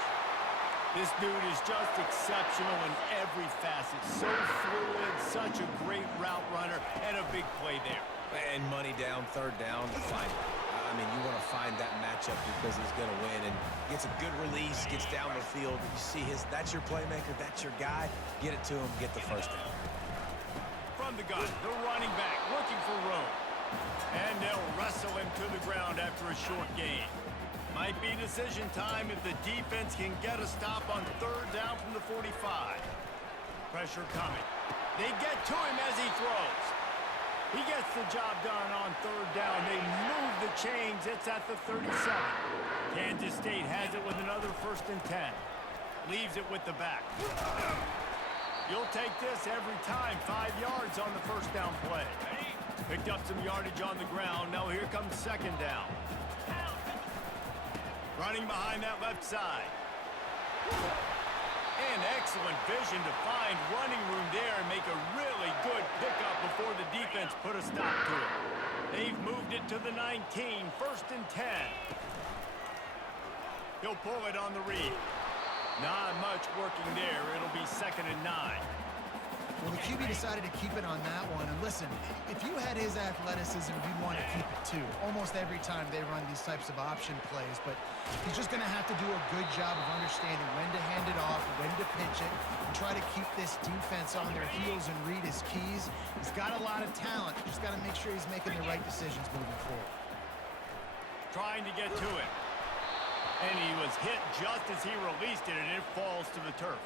This dude is just exceptional in every facet. So fluid, such a great route runner, and a big play there. And money down, 3rd down, fine. I mean, you want to find that matchup because he's going to win and gets a good release, gets down the field. You see that's your playmaker, that's your guy. Get it to him, get the 1st down. the gun. The running back looking for room. And they'll wrestle him to the ground after a short gain. Might be decision time if the defense can get a stop on third down from the 45. Pressure coming. They get to him as he throws. He gets the job done on third down. They move the chains. It's at the 37. Kansas State has it with another 1st and 10. Leaves it with the back. You'll take this every time. 5 yards on the 1st down play. Picked up some yardage on the ground. Now here comes 2nd down. Running behind that left side. And excellent vision to find running room there and make a really good pickup before the defense put a stop to it. They've moved it to the 19, 1st and 10. He'll pull it on the read. Not much working there. It'll be 2nd and 9. Well, the QB decided to keep it on that one. And listen, if you had his athleticism, you'd want to keep it too. Almost every time they run these types of option plays. But he's just going to have to do a good job of understanding when to hand it off, when to pitch it, and try to keep this defense on their heels and read his keys. He's got a lot of talent. Just got to make sure he's making the right decisions moving forward. Trying to get to it. And he was hit just as he released it, and it falls to the turf.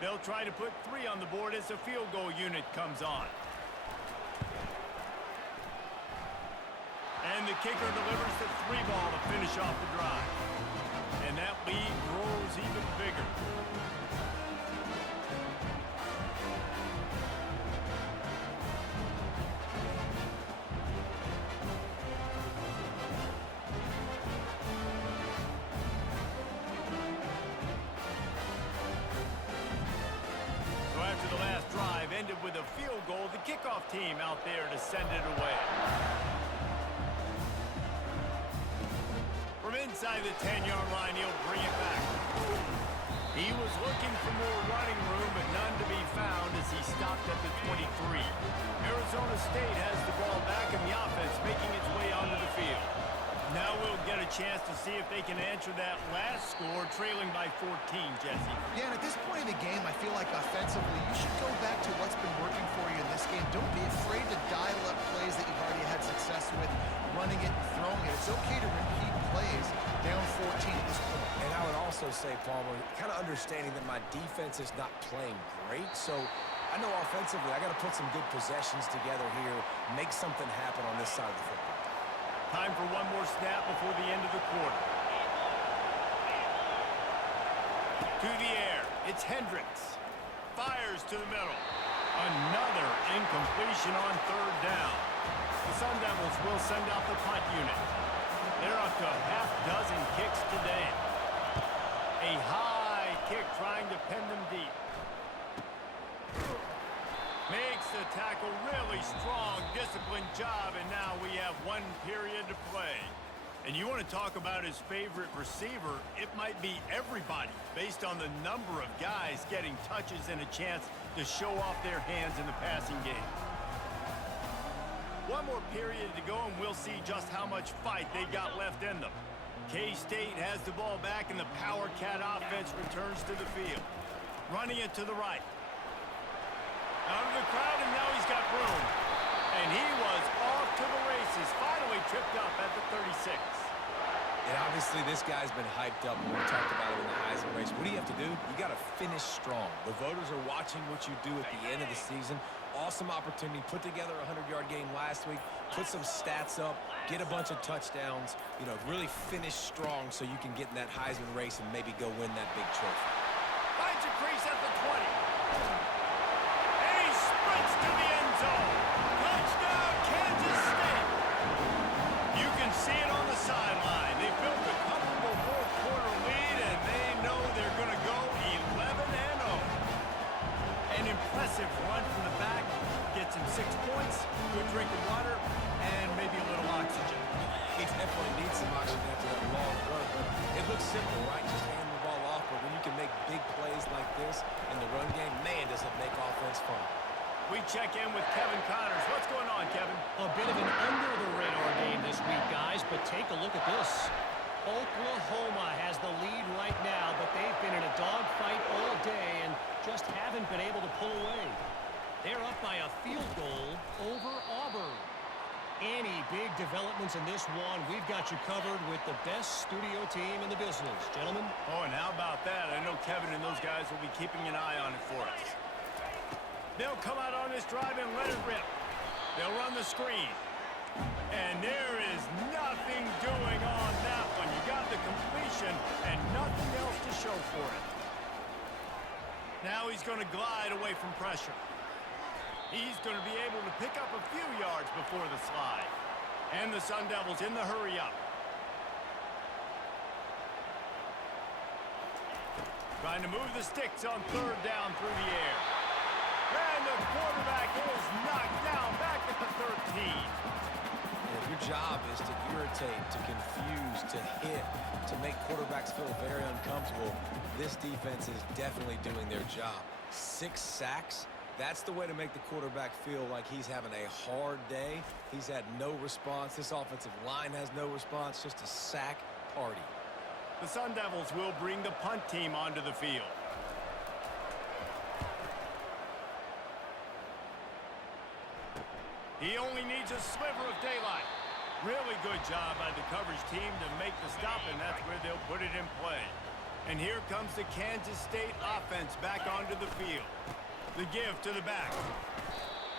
They'll try to put 3 on the board as the field goal unit comes on. And the kicker delivers the 3 ball to finish off the drive. And that lead grows even bigger. Ended with a field goal, the kickoff team out there to send it away. From inside the 10-yard line, he'll bring it back. He was looking for more running room, but none to be found as he stopped at the 23. Arizona State has the ball back in the offense, making its way onto the field. Now we'll get a chance to see if they can answer that last score, trailing by 14, Jesse. Yeah, and at this point in the game, I feel like offensively, you should go back to what's been working for you in this game. Don't be afraid to dial up plays that you've already had success with, running it and throwing it. It's okay to repeat plays down 14 at this point. And I would also say, Palmer, kind of understanding that my defense is not playing great, so I know offensively I got to put some good possessions together here, make something happen on this side of the football. Time for one more snap before the end of the quarter. To the air, it's Hendricks. Fires to the middle. Another incompletion on 3rd down. The Sun Devils will send out the punt unit. They're up to half dozen kicks today. A high kick trying to pin them deep. Makes the tackle really strong, disciplined job, and now we have 1 period to play. And you want to talk about his favorite receiver, it might be everybody based on the number of guys getting touches and a chance to show off their hands in the passing game. 1 more period to go, and we'll see just how much fight they got left in them. K-State has the ball back, and the Power Cat offense returns to the field. Running it to the right. Out of the crowd, and now he's got room. And he was off to the races, finally tripped up at the 36. And obviously this guy's been hyped up when we talked about him in the Heisman race. What do you have to do? You got to finish strong. The voters are watching what you do at the end of the season. Awesome opportunity. Put together a 100-yard game last week. Put some stats up. Get a bunch of touchdowns. You know, really finish strong so you can get in that Heisman race and maybe go win that big trophy. Finds a crease at the 20. To the end zone. Touchdown, Kansas State. You can see it on the sideline. They built a comfortable 4th quarter lead, and they know they're going to go 11-0. An impressive run from the back. Gets him 6 points, good drink of water, and maybe a little oxygen. He definitely needs some oxygen after that long run, but it looks simple, right? Just hand the ball off, but when you can make big plays like this in the run game, man, does it make offense fun. We check in with Kevin Connors. What's going on, Kevin? A bit of an under-the-radar game this week, guys, but take a look at this. Oklahoma has the lead right now, but they've been in a dogfight all day and just haven't been able to pull away. They're up by a field goal over Auburn. Any big developments in this one, we've got you covered with the best studio team in the business. Gentlemen? Oh, and how about that? I know Kevin and those guys will be keeping an eye on it for us. They'll come out on this drive and let it rip. They'll run the screen. And there is nothing doing on that one. You got the completion and nothing else to show for it. Now he's going to glide away from pressure. He's going to be able to pick up a few yards before the slide. And the Sun Devils in the hurry up. Trying to move the sticks on third down through the air. And the quarterback is knocked down back at the 13. And your job is to irritate, to confuse, to hit, to make quarterbacks feel very uncomfortable. This defense is definitely doing their job. 6 sacks. That's the way to make the quarterback feel like he's having a hard day. He's had no response. This offensive line has no response. Just a sack party. The Sun Devils will bring the punt team onto the field. He only needs a sliver of daylight. Really good job by the coverage team to make the stop, and that's where they'll put it in play. And here comes the Kansas State offense back onto the field. The give to the back.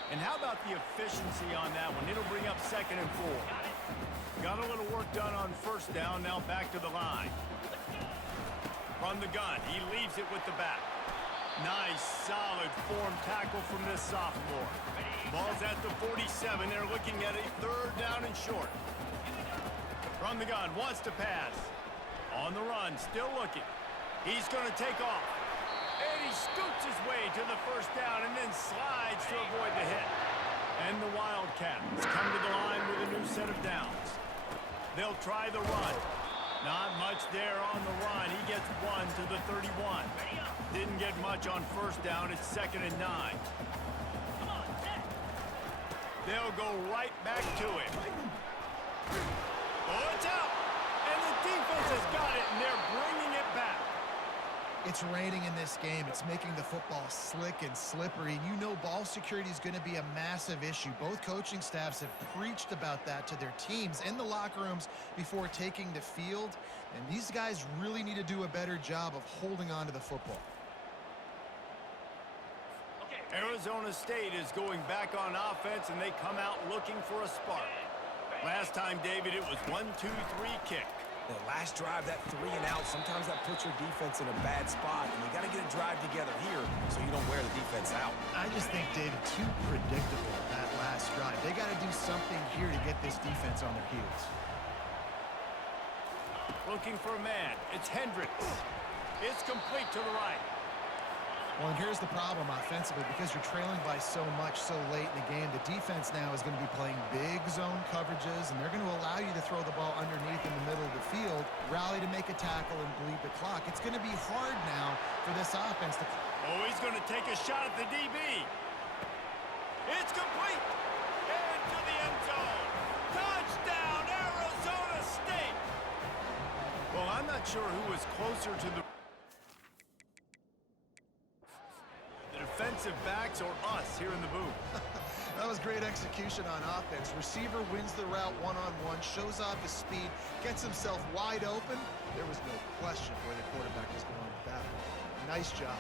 And how about the efficiency on that one? It'll bring up 2nd and 4. Got a little work done on first down, now back to the line. From the gun, he leaves it with the back. Nice, solid form tackle from this sophomore. Ball's at the 47. They're looking at a 3rd down and short. From the gun, wants to pass. On the run, still looking. He's going to take off. And he scoots his way to the 1st down and then slides to avoid the hit. And the Wildcats come to the line with a new set of downs. They'll try the run. Not much there on the run. He gets 1 to the 31. Didn't get much on 1st down. It's 2nd and 9. They'll go right back to him. Oh, it's out! And the defense has got it, and they're bringing it back. It's raining in this game. It's making the football slick and slippery. You know ball security is going to be a massive issue. Both coaching staffs have preached about that to their teams in the locker rooms before taking the field. And these guys really need to do a better job of holding on to the football. Arizona State is going back on offense, and they come out looking for a spark. Last time, David, it was 1-2-3 kick. The last drive, that 3 and out, sometimes that puts your defense in a bad spot, and you got to get a drive together here so you don't wear the defense out. I just think, David, too predictable that last drive. They got to do something here to get this defense on their heels. Looking for a man. It's Hendricks. It's complete to the right. Well, and here's the problem offensively. Because you're trailing by so much so late in the game, the defense now is going to be playing big zone coverages, and they're going to allow you to throw the ball underneath in the middle of the field, rally to make a tackle, and bleed the clock. It's going to be hard now for this offense to... Oh, he's going to take a shot at the DB. It's complete. Into the end zone. Touchdown, Arizona State. Well, I'm not sure who was closer to the defensive backs or us here in the booth. That was great execution on offense. Receiver wins the route one-on-one, shows off his speed, gets himself wide open. There was no question where the quarterback was going with that one. Nice job.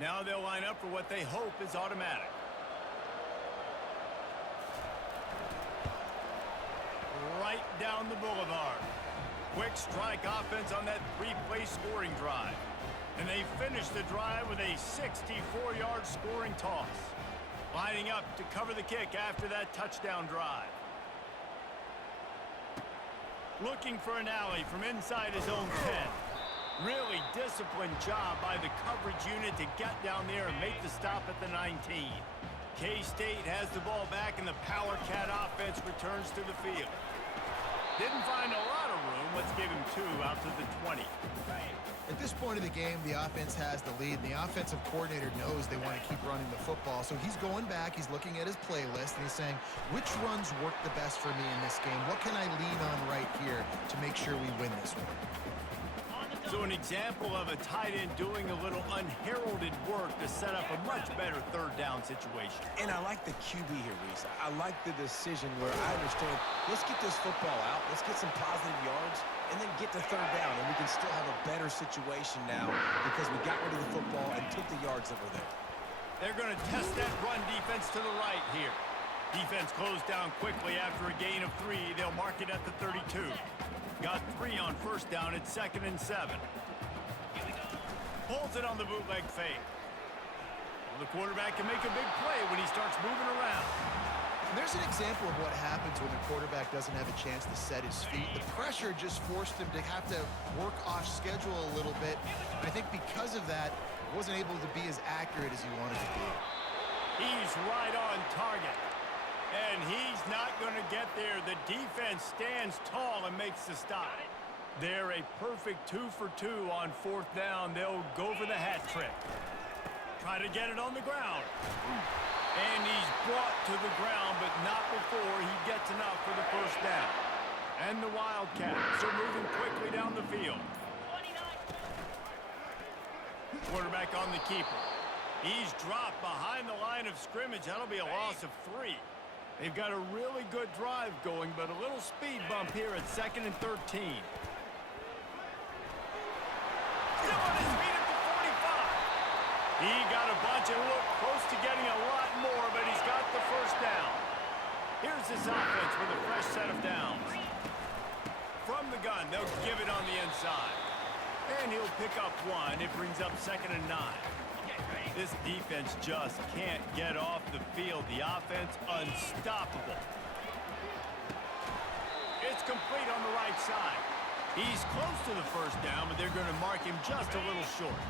Now they'll line up for what they hope is automatic. Right down the boulevard. Quick strike offense on that 3-play scoring drive. And they finish the drive with a 64-yard scoring toss. Lining up to cover the kick after that touchdown drive. Looking for an alley from inside his own 10. Really disciplined job by the coverage unit to get down there and make the stop at the 19. K-State has the ball back and the Power Cat offense returns to the field. Didn't find a lot of room. Let's give him 2 out to the 20. At this point of the game, the offense has the lead, and the offensive coordinator knows they want to keep running the football. So he's going back, he's looking at his playlist, and he's saying, which runs work the best for me in this game? What can I lean on right here to make sure we win this one? So an example of a tight end doing a little unheralded work to set up a much better third down situation. And I like the QB here, Reese. I like the decision where I understand, let's get this football out, let's get some positive yards, and then get to third down, and we can still have a better situation now because we got rid of the football and took the yards that were there. They're going to test that run defense to the right here. Defense closed down quickly after a gain of 3. They'll mark it at the 32. Got 3 on first down at 2nd and 7. Pulls it on the bootleg fake. The quarterback can make a big play when he starts moving around. And there's an example of what happens when the quarterback doesn't have a chance to set his feet. The pressure just forced him to have to work off schedule a little bit. And I think because of that, he wasn't able to be as accurate as he wanted to be. He's right on target. And he's not going to get there. The defense stands tall and makes the stop. They're a perfect 2 for 2 on 4th down. They'll go for the hat trick. Try to get it on the ground. And he's brought to the ground, but not before he gets enough for the first down. And the Wildcats are moving quickly down the field. Quarterback on the keeper. He's dropped behind the line of scrimmage. That'll be a loss of 3. They've got a really good drive going, but a little speed bump here at 2nd and 13. Still on his feet at the 45. He got a bunch and looked close to getting a lot more, but he's got the first down. Here's this offense with a fresh set of downs. From the gun, they'll give it on the inside. And he'll pick up 1. It brings up 2nd and 9. This defense just can't get off the field. The offense unstoppable. It's complete on the right side. He's close to the first down, but they're going to mark him just a little short.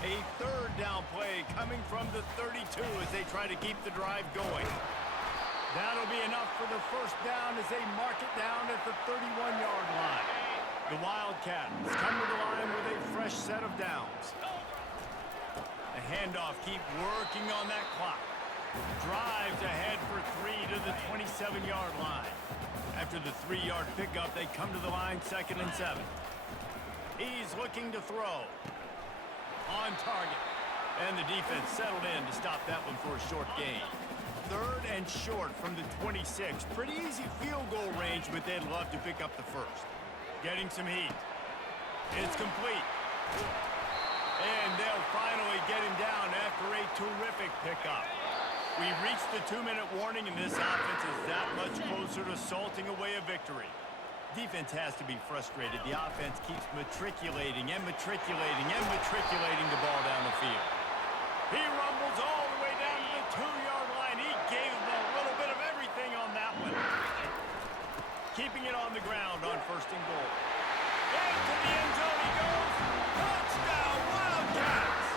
A 3rd down play coming from the 32 as they try to keep the drive going. That'll be enough for the first down as they mark it down at the 31-yard line. The Wildcats come to the line with a fresh set of downs. The handoff, keep working on that clock. Drives ahead for 3 to the 27-yard line. After the 3-yard pickup, they come to the line 2nd and 7. He's looking to throw. On target. And the defense settled in to stop that one for a short gain. 3rd and short from the 26. Pretty easy field goal range, but they'd love to pick up the first. Getting some heat. It's complete. And they'll finally get him down after a terrific pickup. We've reached the 2-minute warning, and this offense is that much closer to salting away a victory. Defense has to be frustrated. The offense keeps matriculating and matriculating and matriculating the ball down the field. He rumbles all the way down to the 2-yard line. He gave them a little bit of everything on that one. Keeping it on the ground on 1st and goal. Into the end zone he goes. Touchdown, Wildcats!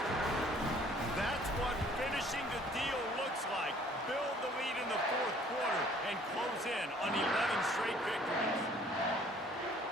That's what finishing the deal looks like. Build the lead in the 4th quarter and close in on 11 straight victories.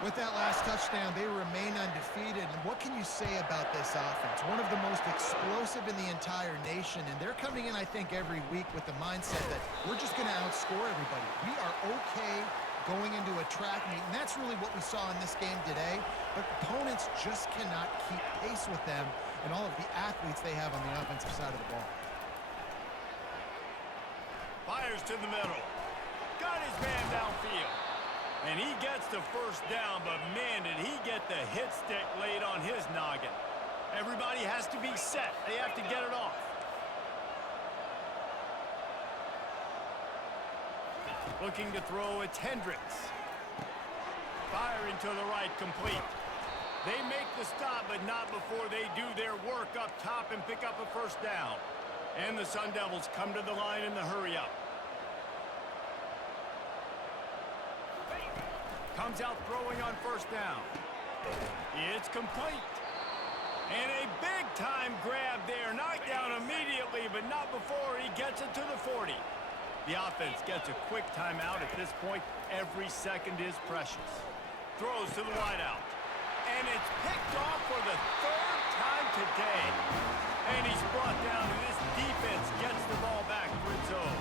With that last touchdown, they remain undefeated. And what can you say about this offense? One of the most explosive in the entire nation. And they're coming in, I think, every week with the mindset that we're just going to outscore everybody. We are okay going into a track meet. And that's really what we saw in this game today. But opponents just cannot keep pace with them and all of the athletes they have on the offensive side of the ball. Fires to the middle. Got his man downfield. And he gets the first down, but man, did he get the hit stick laid on his noggin. Everybody has to be set. They have to get it off. Looking to throw, it's Hendricks. Firing to the right, complete. They make the stop, but not before they do their work up top and pick up a first down. And the Sun Devils come to the line in the hurry-up. Comes out throwing on first down. It's complete. And a big-time grab there. Knocked down immediately, but not before he gets it to the 40. The offense gets a quick timeout at this point. Every second is precious. Throws to the wideout. And it's picked off for the third time today. And he's brought down, and this defense gets the ball back for its own.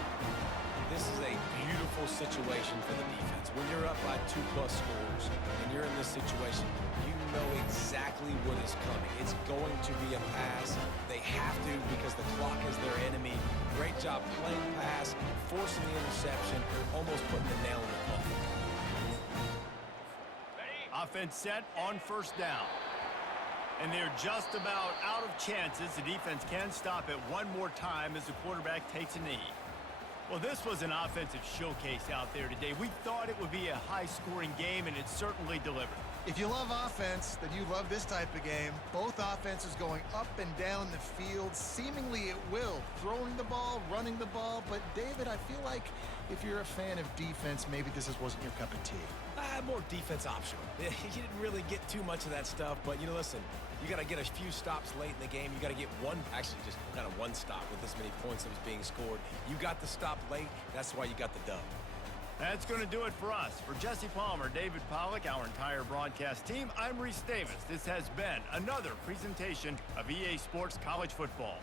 This is a beautiful situation for the defense. When you're up by 2+ scores and you're in this situation, you know exactly what is coming. It's going to be a pass. They have to because the clock is their enemy. Great job playing pass, forcing the interception, almost putting the nail in the coffin. Offense set on first down. And they're just about out of chances. The defense can stop it one more time as the quarterback takes a knee. Well, this was an offensive showcase out there today. We thought it would be a high-scoring game, and it certainly delivered. If you love offense, then you love this type of game. Both offenses going up and down the field, seemingly at will. Throwing the ball, running the ball. But, David, I feel like if you're a fan of defense, maybe this wasn't your cup of tea. More defense optional. You didn't really get too much of that stuff, but, you know, listen, you got to get a few stops late in the game. You got to get just kind of one stop with this many points that was being scored. You got the stop late. That's why you got the dub. That's going to do it for us. For Jesse Palmer, David Pollack, our entire broadcast team, I'm Reese Davis. This has been another presentation of EA Sports College Football.